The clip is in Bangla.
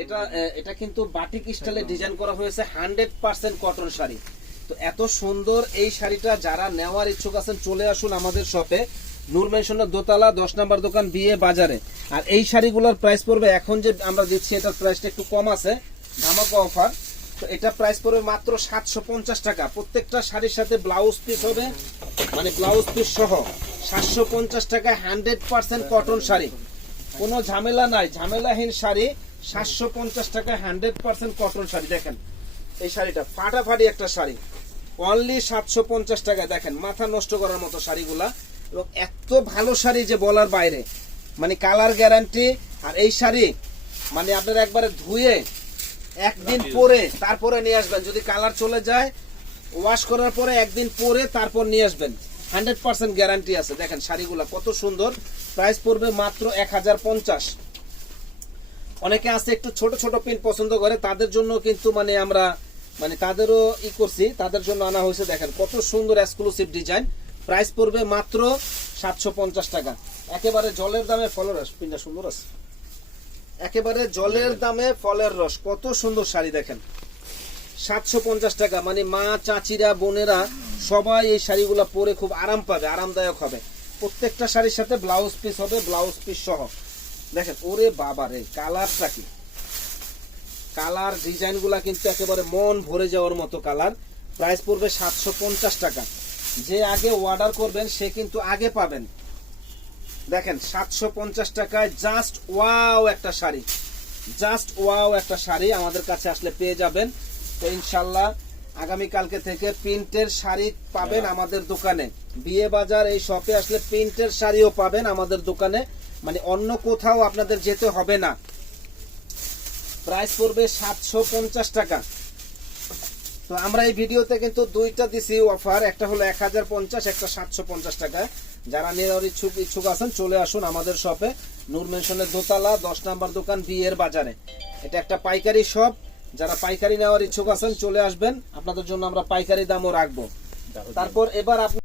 এটা এটা কিন্তু বাটিক স্টাইলে ডিজাইন করা হয়েছে হান্ড্রেড পার্সেন্ট কটন শাড়ি। তো এত সুন্দর এই শাড়িটা যারা নেওয়ার ইচ্ছুক আছেন, চলে আসুন আমাদের শপে নূর মেনশনের দোতলা, দশ নম্বর দোকান বিয়ে বাজারে। আর এই শাড়িগুলোর প্রাইস পড়বে, এখন যে আমরা দিচ্ছি, এটার প্রাইসটা একটু কম আছে, ধামাকা অফার তো এটা প্রাইস পড়বে মাত্র সাতশো পঞ্চাশ টাকা। প্রত্যেকটা শাড়ির সাথে ব্লাউজ পিস হবে মানে ব্লাউজ পিস সহ। সাতশো পঞ্চাশ টাকায় হান্ড্রেড পার্সেন্ট কটন শাড়ি। কোনো ঝামেলা নাই, ঝামেলাহীন শাড়ি। সাতশো পঞ্চাশ টাকায় হান্ড্রেড পার্সেন্ট কটন শাড়ি দেখেন। এই শাড়িটা ফাটাফাটি একটা শাড়ি। অনলি সাতশো পঞ্চাশ টাকায় দেখেন মাথা নষ্ট করার মতো শাড়িগুলা। এবং এত ভালো শাড়ি যে বলার বাইরে। মানে কালার গ্যারান্টি আর এই শাড়ি মানে আপনার একবারে ধুয়ে একদিন পরে তারপরে নিয়ে আসবেন। যদি কালার চলে যায় ওয়াশ করার পরে একদিন পরে তারপর নিয়ে আসবেন। হান্ড্রেড পার্সেন্ট গ্যারান্টি আছে। দেখেন শাড়িগুলা কত সুন্দর। প্রাইস পড়বে মাত্র এক হাজার পঞ্চাশ। অনেকে আছে একটু ছোট ছোট পিন পছন্দ করে, তাদের জন্য কিন্তু মানে আমরা মানে তাদেরও ই করছি, তাদের জন্য আনা হয়েছে দেখেন, কত সুন্দর এক্সক্লুসিভ ডিজাইন প্রাইস পড়বে মাত্র সাতশো পঞ্চাশ টাকা। একেবারে জলের দামে ফলের রস পিনটা সুন্দর আছে একেবারে জলের দামে ফলের রস, কত সুন্দর শাড়ি দেখেন। সাতশো পঞ্চাশ টাকা মানে মা, চাচিরা, বোনেরা সবাই এই শাড়িগুলো পরে খুব আরাম পাবে, আরামদায়ক হবে। প্রত্যেকটা শাড়ির সাথে ব্লাউজ পিস হবে ব্লাউজ পিস সহ। দেখেন, ওরে বাবা রে, কালারটা কি? কালার ডিজাইনগুলা কিন্তু একেবারে মন ভরে যাওয়ার মতো কালার। প্রাইস পড়বে সাতশো পঞ্চাশ টাকা। যে আগে অর্ডার করবেন, সে কিন্তু আগে পাবেন। দেখেন, সাতশো পঞ্চাশ টাকায় জাস্ট ওয়াও একটা শাড়ি। জাস্ট ওয়াও একটা শাড়ি আমাদের কাছে আসলে পেয়ে যাবেন। তো ইনশাল্লাহ আগামীকালকে থেকে প্রিন্টের শাড়ি পাবেন আমাদের দোকানে। বিয়ে বাজার এই শপে আসলে প্রিন্টের শাড়িও পাবেন আমাদের দোকানে। মানে অন্য কোথাও আপনাদের যেতে হবে না। প্রাইস পড়বে সাতশো পঞ্চাশ টাকা। তো আমরা এই ভিডিওতে কিন্তু দুইটা দিছি অফার। একটা হলো এক হাজার পঞ্চাশ একটা সাতশো পঞ্চাশ টাকা। যারা নেওয়ার ইচ্ছুক ইচ্ছুক আছেন চলে আসুন আমাদের শপে। নূর মেনশনের দোতলা দশ নাম্বার দোকান বিয়ের বাজারে। এটা একটা পাইকারি শপ। যারা পাইকারি নেওয়ার ইচ্ছুক আছেন চলে আসবেন। আপনাদের জন্য আমরা পাইকারি দামও রাখব। তারপর এবার আপনি